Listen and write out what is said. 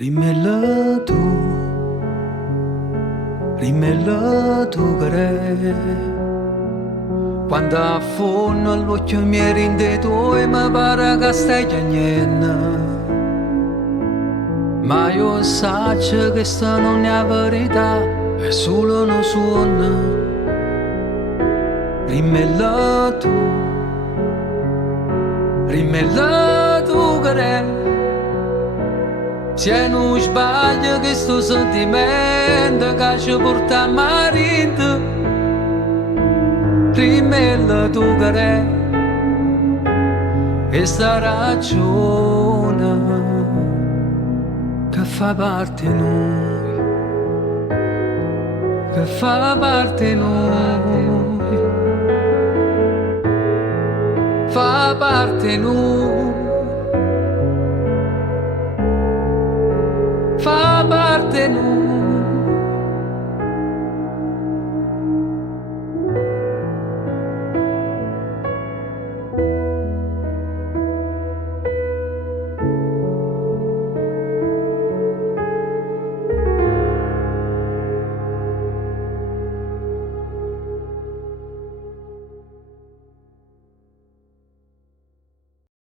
Rimella tu che quando affonno l'occhio mi rende tu e mi pare che stai chiagnendo. Ma io so che questa non è la verità, è solo un suono. Rimella tu che se non sbaglio che sto sentimento che ci porta a marito. Rimella tu che questa ragione che fa parte di noi, che fa parte di noi, fa parte di noi, fa parte di noi.